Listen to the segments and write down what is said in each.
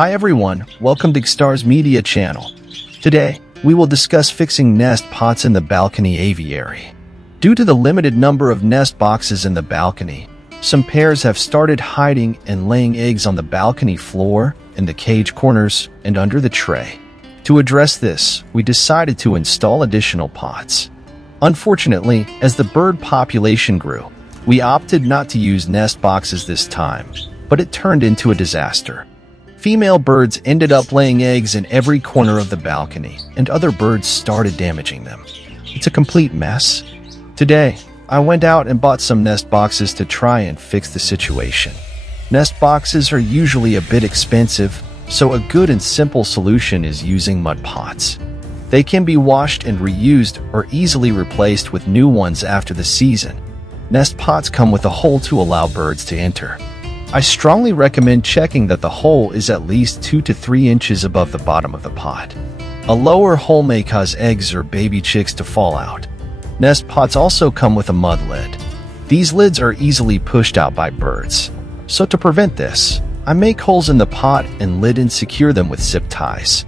Hi everyone, welcome to GStarsMedia channel. Today, we will discuss fixing nest pots in the balcony aviary. Due to the limited number of nest boxes in the balcony, some pairs have started hiding and laying eggs on the balcony floor, in the cage corners, and under the tray. To address this, we decided to install additional pots. Unfortunately, as the bird population grew, we opted not to use nest boxes this time, but it turned into a disaster. Female birds ended up laying eggs in every corner of the balcony, and other birds started damaging them. It's a complete mess. Today, I went out and bought some nest boxes to try and fix the situation. Nest boxes are usually a bit expensive, so a good and simple solution is using mud pots. They can be washed and reused or easily replaced with new ones after the season. Nest pots come with a hole to allow birds to enter. I strongly recommend checking that the hole is at least 2 to 3 inches above the bottom of the pot. A lower hole may cause eggs or baby chicks to fall out. Nest pots also come with a mud lid. These lids are easily pushed out by birds. So to prevent this, I make holes in the pot and lid and secure them with zip ties.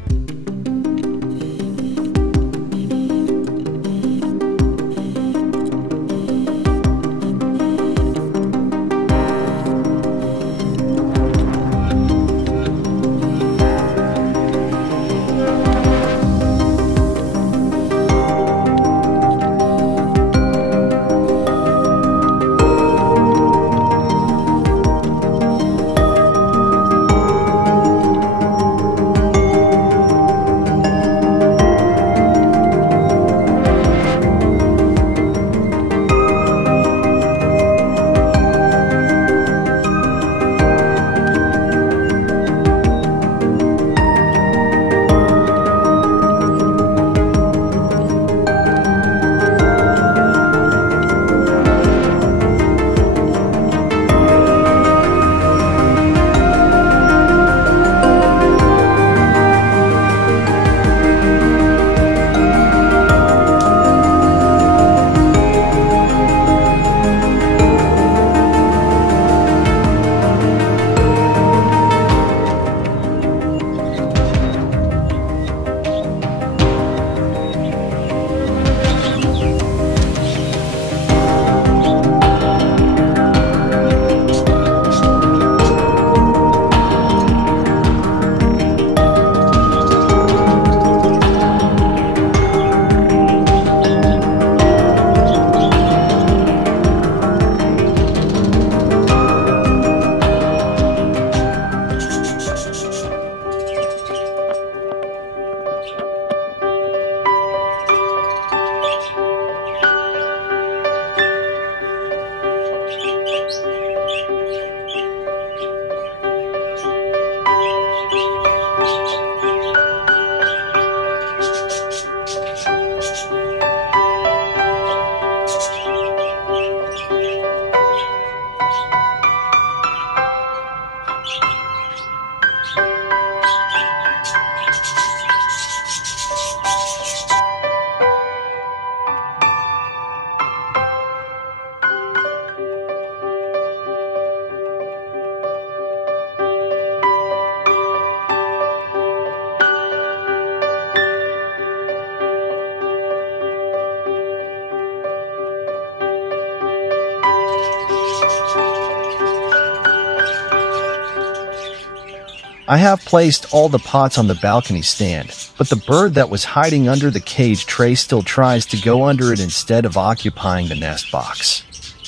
I have placed all the pots on the balcony stand, but the bird that was hiding under the cage tray still tries to go under it instead of occupying the nest box.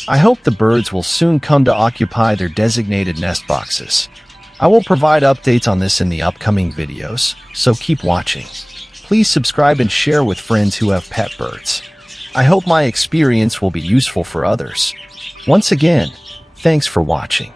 I hope the birds will soon come to occupy their designated nest boxes. I will provide updates on this in the upcoming videos, so keep watching. Please subscribe and share with friends who have pet birds. I hope my experience will be useful for others. Once again, thanks for watching.